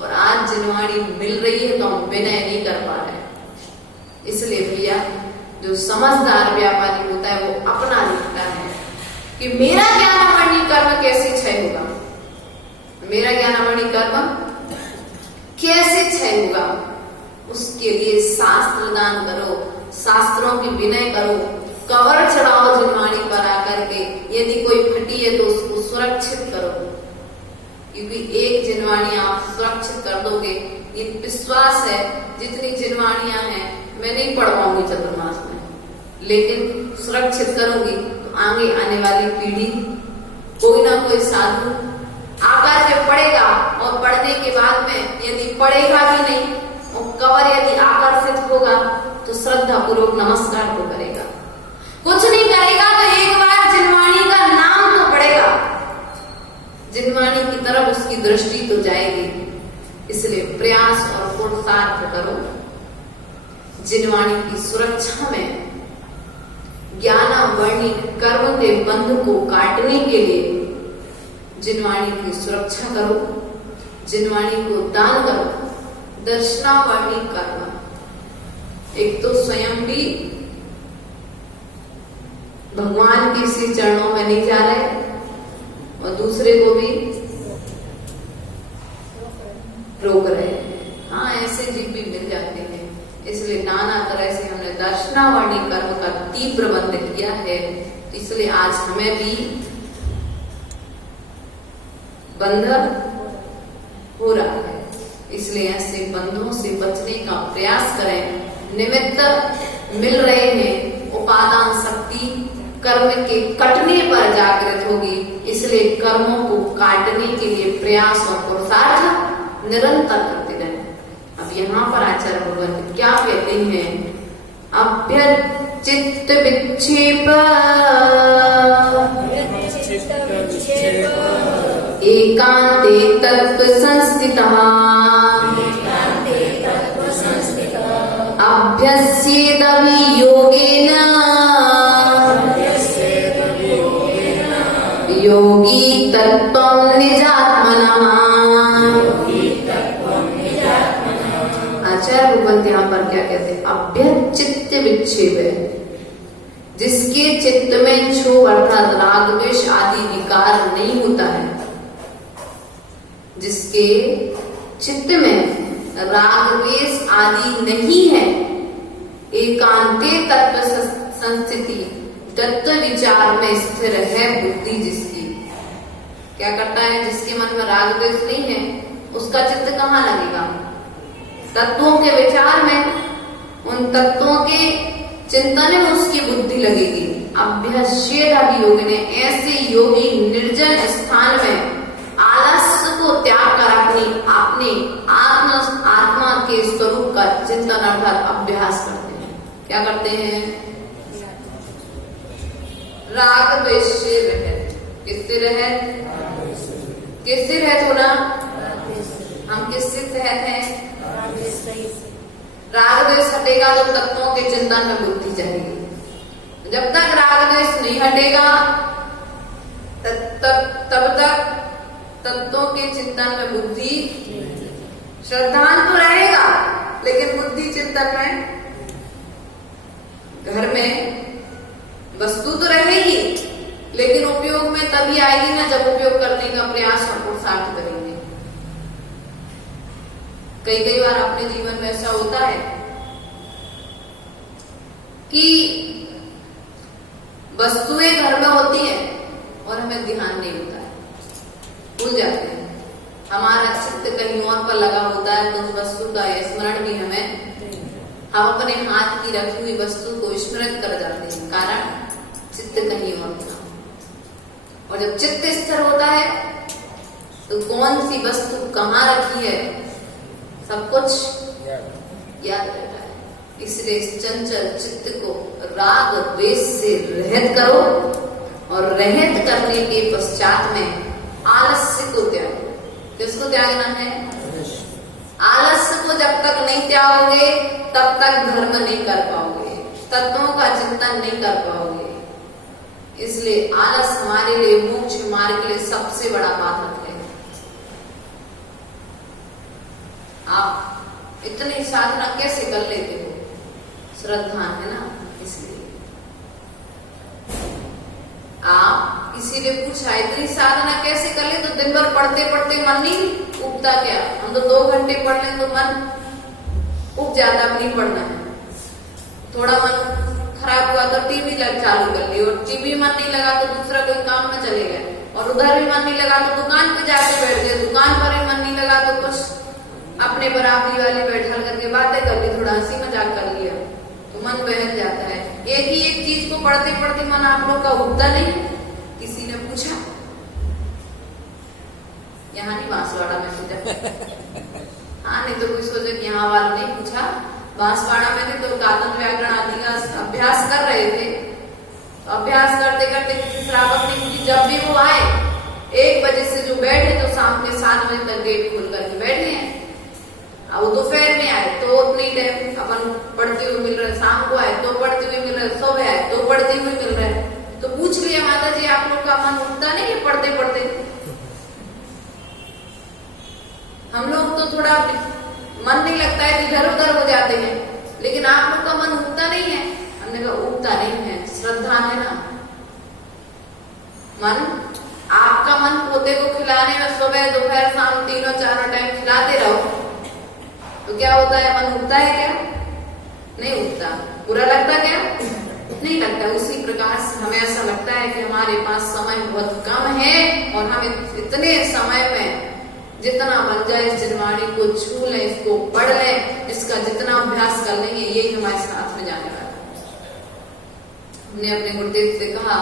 और आज जिनवाणी मिल रही है तो हम विनय नहीं कर पा रहे। इसलिए भैया जो समझदार व्यापारी होता है वो अपना लिखता है कि मेरा ज्ञानावर्णी कर्म कैसे क्षय होगा, मेरा ज्ञानावर्णी कर्म कैसे क्षय होगा। उसके लिए शास्त्र दान करो, शास्त्रों की विनय करो, कवर चढ़ाओ जिनवाणी पर आकर के। यदि कोई फटी है तो उसको सुरक्षित करो, क्योंकि एक जिनवाणी आप सुरक्षित कर दोगे, ये विश्वास है। जितनी जिनवाणियां हैं मैं नहीं पढ़ पाऊंगी चतुर्मास में, लेकिन सुरक्षित करूंगी तो आगे आने वाली पीढ़ी कोई ना कोई साधु आकर के पढ़ेगा, और पढ़ने के बाद में यदि पढ़ेगा भी नहीं और कवर यदि आकर्षित होगा तो श्रद्धा पूर्वक नमस्कार तो करेगा। कुछ नहीं करेगा तो एक बार जिनवाणी का नाम तो पढ़ेगा, जिनवाणी की तरफ उसकी दृष्टि तो जाएगी। इसलिए प्रयास और पुरुषार्थ करो जिनवाणी की सुरक्षा में। ज्ञानावर्णी कर्म के बंध को काटने के लिए जिनवाणी की सुरक्षा करो, जिनवाणी को दान करो। दर्शनावर्णी कर्म, एक तो स्वयं भी भगवान के श्री चरणों में नहीं जा रहे और दूसरे को भी रोक रहे। हाँ, ऐसे जीव भी मिल जाते हैं। इसलिए नाना तरह से हमने दर्शनावर्णी कर्म का तीव्र बंध किया है। इसलिए आज हमें भी बंध हो रहा है। इसलिए ऐसे बंधों से बचने का प्रयास करें। निमित्त मिल रहे हैं, उपादान शक्ति कर्म के कटने पर जागृत होगी। इसलिए कर्मों को काटने के लिए प्रयास और पुरुषार्थ निरंतर करते रहें। अब यहाँ पर आचार्य भगवान क्या कहते हैं? अभ्यचित्त विक्षेप एकांते तत्व संस्थितः अभ्यस्येदपि योगेन योगी तत्त्वं निजात्मनः। आचार्य रूपंत यहाँ पर क्या कहते हैं? अभ्यचित्त विक्षेप, जिसके चित्त में क्षोभ अर्थात राग द्वेष आदि विकार नहीं होता है, जिसके चित्त में राग द्वेष आदि नहीं है, एकांते तत्व संस्थिति तत्व विचार में स्थिर है बुद्धि जिसकी। क्या करता है? जिसके मन में राग द्वेष नहीं है, उसका चित्त कहाँ लगेगा? तत्वों के विचार में, उन तत्वों के चिंतन में उसकी बुद्धि लगेगी। अभ्यस्येद योगी ने, ऐसे योगी निर्जन स्थान में आलस्य को त्याग कर अपने आत्मा के स्वरूप का चिंतन अर्थात अभ्यास करते हैं। क्या करते हैं? राग द्वेष से रहित। किससे रहित? किससे रहित होना? हम किससे रहित हैं? राग द्वेष हटेगा तो तत्वों के चिंतन में बुद्धि जाएगी। जब तक राग द्वेष नहीं हटेगा तब तक तत्वों के चिंतन में बुद्धि, श्रद्धान तो रहेगा लेकिन बुद्धि चिंतन में, घर में वस्तु तो रहेगी लेकिन उपयोग में तभी आएगी ना जब उपयोग करने का प्रयास और पुरुषार्थ करेंगे। कई बार अपने जीवन में ऐसा होता है कि वस्तुएं घर में होती हैं और हमें ध्यान नहीं होता है, भूल जाते हैं। हमारा चित्त कहीं और पर लगा होता है तो उस वस्तु का स्मरण भी हमें, हम अपने हाथ की रखी हुई वस्तु को स्मृत कर जाते हैं, कारण चित्त कहीं और था। और जब चित्त स्थिर होता है तो कौन सी वस्तु कहाँ रखी है सब कुछ याद रहता है। इसलिए इस चंचल चित्त को राग द्वेष से रहित करो और रहित करने के पश्चात में आलस्य को त्यागो। किसको त्यागना है? आलस्य को जब तक नहीं त्यागोगे तब तक धर्म नहीं कर पाओगे, तत्वों का चिंतन नहीं कर पाओगे। इसलिए आलस हमारे लिए मोक्ष मार्ग के लिए सबसे बड़ा बाधक है। आप इतनी साधना कैसे कर लेते हो? श्रद्धा है ना, इसलिए आप इसीलिए पूछा इतनी साधना कैसे कर ले? तो दिन भर पढ़ते पढ़ते मन नहीं उगता क्या? हम तो 2 घंटे पढ़ लें तो मन उग जाता, अब नहीं पढ़ना है। थोड़ा मन खराब हुआ तो टीवी चालू कर ली, और टीवी मन नहीं लगा तो दूसरा कोई काम में चले गए, और उधर भी मन नहीं लगा तो दुकान पे जाके बैठ गए, दुकान पर भी मन नहीं लगा तो कुछ अपने बराबरी वाले बैठल करके बातें कर ली, थोड़ा हंसी मजाक कर लिया, तो मन बहल जाता है। एक ही एक चीज को पढ़ते पढ़ते मन आप लोग का उगता नहीं? किसी ने पूछा, यहाँ नहीं बांसवाड़ा में पूछा हाँ, नहीं तो कोई सोचे कि यहाँ वाला नहीं पूछा। बांसवाड़ा में थे तो कातन व्याकरण आदि का अभ्यास कर रहे थे, तो अभ्यास करते करते किसी श्रावक ने पूछी, जब भी वो आए 1 बजे से जो बैठे तो शाम के 7 बजे तक गेट खोल करके बैठे हैं। अब वो दोपहर में आए तो उतनी टाइम अपन पढ़ते हुए मिल रहे, शाम को आए तो पढ़ते हुए मिल रहे, सुबह आए तो पढ़ते हुए मिल रहे। तो पूछ लिया, माता जी आप लोग का मन उठता नहीं है पढ़ते पढ़ते? हम लोग तो थोड़ा मन नहीं लगता है, इधर उधर हो जाते हैं, लेकिन आप लोग का मन उठता नहीं है। हमने कहा उठता नहीं है, श्रद्धा है ना। मन, आपका मन पोते को खिलाने में सुबह दोपहर शाम तीनों चारों टाइम खिलाते रहो तो क्या होता है? मन उठता है क्या? नहीं उठता। बुरा लगता क्या? नहीं लगता। उसी प्रकार से हमें ऐसा लगता है कि हमारे पास समय बहुत कम है और हम इतने समय में जितना बन जाए इस चिरवाणी को छू लें, इसको पढ़ लें, इसका जितना अभ्यास कर लेंगे यही हमारे साथ में जाने वाला है। हमने अपने गुरुदेव से कहा,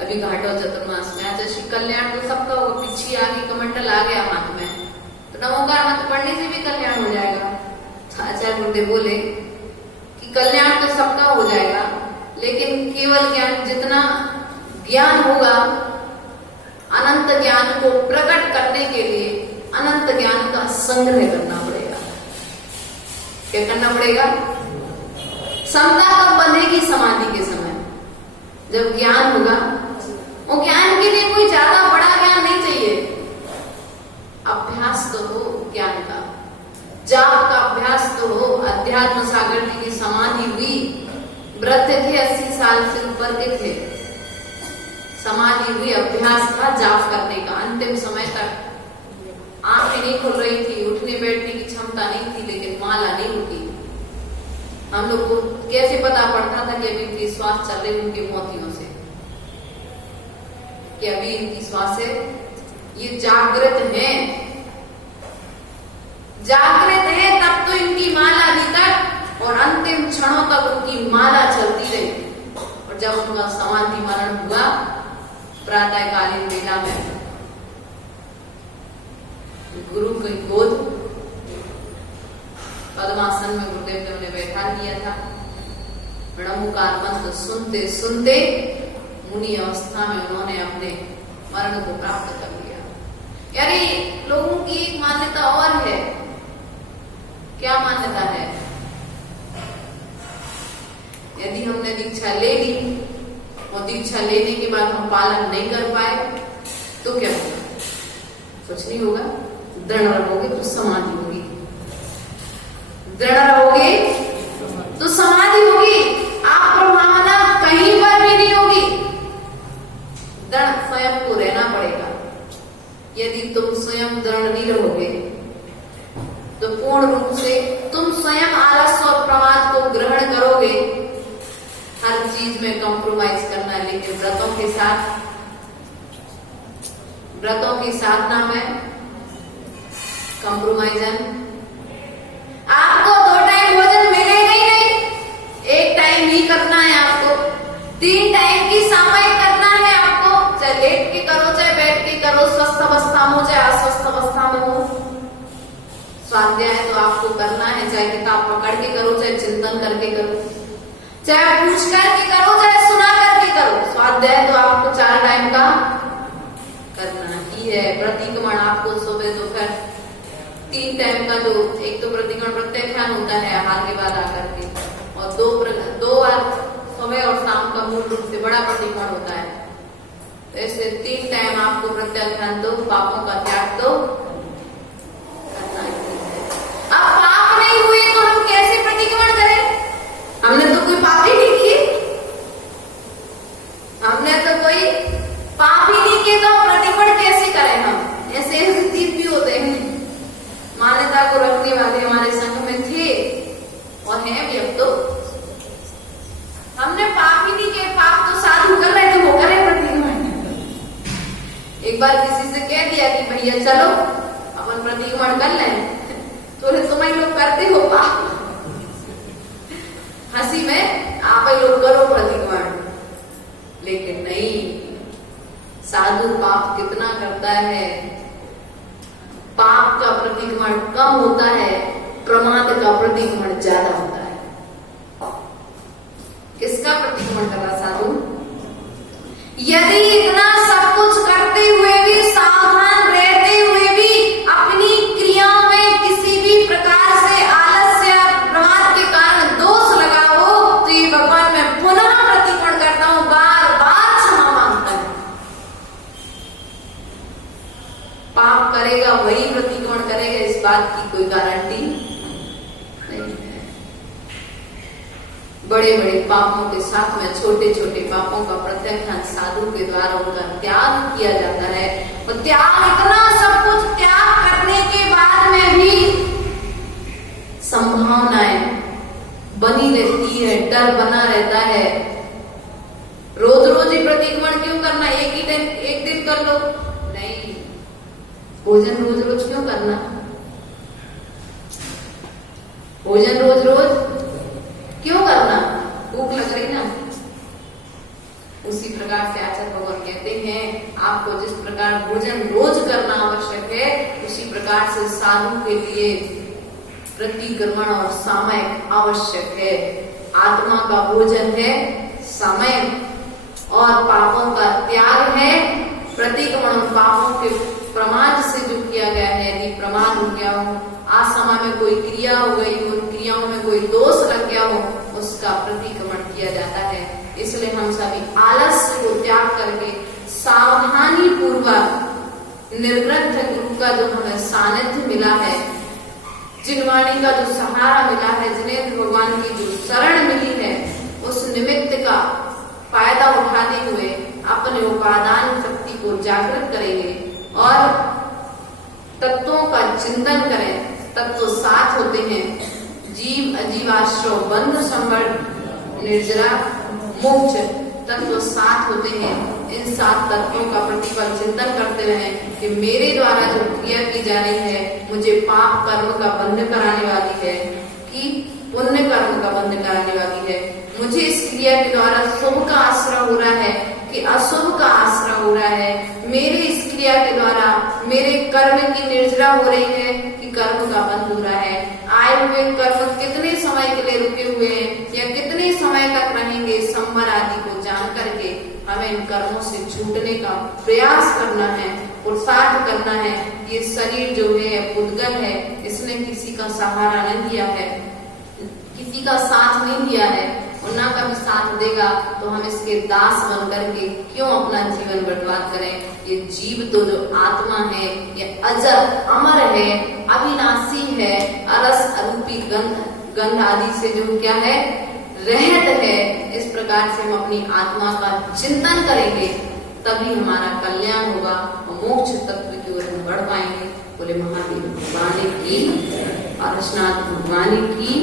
अभी घाटो चतुर्मास में आज श्री कल्याण तो सबका होगा, पीछे आगे कमंडल आ गया हाथ में, तो नमोकार मत पढ़ने से भी कल्याण हो जाएगा। आचार्य गुरुदेव बोले कि कल्याण तो सबका हो जाएगा, लेकिन केवल ज्ञान, जितना ज्ञान होगा अनंत ज्ञान को प्रकट करने के लिए अनंत ज्ञान का संग्रह करना पड़ेगा। क्या करना पड़ेगा? समता कब बनेगी? समाधि के समय, जब ज्ञान होगा। वो ज्ञान के अध्यात्म सागर जी की समाधि हुई। वृद्ध थे, 80 साल से ऊपर के थे। समाधि हुई, अभ्यास था जाप करने का। अंतिम समय तक आंखें नहीं खुल रही थी, उठने बैठने की क्षमता नहीं थी, लेकिन माला नहीं होती। हम लोग को कैसे पता पड़ता था कि अभी इनकी श्वास चल रही उनके मोतियों से, कि अभी इनकी श्वास है, ये जागृत है। जागृत है तब तो इनकी माला अभी तक और अंतिम क्षणों तक उनकी माला चलती रही। और जब उनका समाधि मरण हुआ प्रातःकालीन वेला में, गुरु की गोद पद्मासन में गुरुदेव ने उन्हें बैठा दिया था। णमुकार मंत्र सुनते सुनते मुनि अवस्था में उन्होंने अपने मरण को प्राप्त कर लिया। यानी लोगों की एक मान्यता और है। क्या मान्यता है? यदि हमने दीक्षा ले ली और दीक्षा लेने के बाद हम पालन नहीं कर पाए तो क्या होगा? कुछ नहीं होगा। दृढ़ रहोगे तो समाधि होगी, दृढ़ रहोगे तो समाधि होगी। आप प्रभावना कहीं पर भी नहीं होगी। दृढ़ स्वयं को रहना पड़ेगा। यदि तुम स्वयं दृढ़ नहीं रहोगे तो पूर्ण रूप से तुम स्वयं आलस्य और प्रमाद को ग्रहण करोगे। हर चीज में कॉम्प्रोमाइज करना है, लेकिन व्रतों की साधना में कॉम्प्रोमाइजन। आपको 2 टाइम भोजन मिलेगा ही नहीं, 1 टाइम ही करना है आपको। 3 टाइम की सामयिक करना है आपको, चाहे लेट के करो चाहे बैठ के करो, स्वस्थ अवस्था में हो चाहे अस्वस्थ अवस्था में हो। स्वाध्याय तो आपको करना है, चाहे किताब पकड़ के करो चाहे चिंतन करके करो, चाहे पूछ करके करो चाहे सुना करके करो। स्वाध्याय तो आपको 4 टाइम का करना ही है। प्रतिक्रमण आपको सुबह दोपहर 3 टाइम का, जो एक तो प्रतिक्रमण प्रत्येक ध्यान होता है आहार के बाद आकर के, और 2 बार सुबह और शाम का मूल रूप से बड़ा प्रतिक्रमण होता है। तो ऐसे 3 टाइम आपको प्रत्येक ध्यान दो, पापों का त्याग दो, करना ही है। अब पाप नहीं हुए तो हम कैसे प्रतिक्रमण करें? हमने तो कोई पाप ही नहीं किए, हमने तो कोई पाप ही नहीं किए, तो प्रतिक्रमण कैसे करें हम? ऐसे चीज भी होते हैं। मान्यता को रखने वाले हमारे संघ में थे और हैं भी। अब तो हमने पाप ही नहीं किए, पाप तो साधु कर रहे थे, वो करे प्रतिक्रमण। एक बार किसी से कह दिया कि भैया चलो अपन प्रतिक्रमण कर लें, तो तुम ही लोग करते हो पाप, हंसी में आप ही लोग करो प्रतिक्रमण। लेकिन नहीं, साधु पाप कितना करता है। पाप का प्रतिक्रमण कम होता है, प्रमाद का प्रतिक्रमण ज्यादा होता है। किसका प्रतिक्रमण कर रहा साधु? यदि इतना सब कुछ करते हुए भी, सावधान रहते हुए भी अपनी क्रियाओं में किसी भी प्रकार से आलस्य या प्रमाद के कारण दोष लगा हो, तो ये भगवान मैं पुनः प्रतिक्रमण करता हूं, बार बार क्षमा मांगता है। पाप करेगा वही प्रतिक्रमण करेगा, इस बात की कोई गारंटी नहीं है। बड़े बड़े पापों के साथ में छोटे छोटे पापों का प्रत्याख्यान साधु के द्वारा उनका त्याग किया जाता है। और त्याग, इतना सब कुछ त्याग करने के बाद में भी संभावनाएं बनी रहती है, डर बना रहता है। रोज रोज ही प्रतिक्रमण क्यों करना? एक दिन कर लो, नहीं। भोजन रोज रोज क्यों करना? भोजन रोज रोज क्यों करना? भूख लग रही ना। उसी प्रकार से आचार्य भगवान कहते हैं, आपको जिस प्रकार भोजन रोज करना आवश्यक है, उसी प्रकार से साधु के लिए प्रतिक्रमण और सामयिक आवश्यक है। आत्मा का भोजन है सामयिक और पापों का त्याग है प्रतिक्रमण। पापों के प्रमाद से जो किया गया है, यदि प्रमाद हो गया हो, असमय में कोई क्रिया हो गई, उन क्रियाओं में कोई दोष लग गया हो, उसका प्रतिक्रमण किया जाता है। इसलिए हम सभी आलस्य को त्याग करके सावधानी पूर्वक निर्ग्रंथ गुरु का जो हमें सानिध्य मिला है, जिनवाणी का जो सहारा मिला है, जिनेंद्र भगवान की जो शरण मिली है, उस निमित्त का फायदा उठाते हुए अपने उपादान शक्ति को जागृत करेंगे और तत्वों का चिंतन करें। तत्व सात होते हैं, जीव, अजीवाश्रव, बंध, संबड़, निर्जरा, मोक्ष। तत्व सात होते हैं। इन सात तत्वों का प्रतिपल चिंतन करते रहें कि मेरे द्वारा जो क्रिया की जा रही है, मुझे पाप कर्म का बंध कराने वाली है कि पुण्य कर्म का बंध कराने वाली है। मुझे इस क्रिया के द्वारा शुभ का आश्रय हो रहा है कि अशुभ का आश्रय हो रहा है। मेरे इस क्रिया के द्वारा मेरे कर्म की निर्जरा हो रही है कि कर्म का बंध हो रहा है। आए हुए कर्म कितने समय के लिए रुके हुए हैं या कितने समय तक रहेंगे, संवर आदि को जान करके हमें इन कर्मों से छूटने का प्रयास करना है, पुरुषार्थ करना है। ये शरीर जो है पुद्गल है, इसने किसी का सहारा नहीं दिया है, किसी का साथ नहीं दिया है और ना कभी साथ देगा, तो हम इसके दास बन करके क्यों अपना जीवन बर्बाद करें। ये जीव तो जो आत्मा है, ये अजर अमर है, अविनाशी है, अरस अरूपी गंध आदि से जो क्या है, रहत है। इस प्रकार से हम अपनी आत्मा का चिंतन करेंगे, तभी हमारा कल्याण होगा और मोक्ष तत्व की ओर हम बढ़ पाएंगे। बोले महादेव भगवान की, अरशनाथ भगवान की।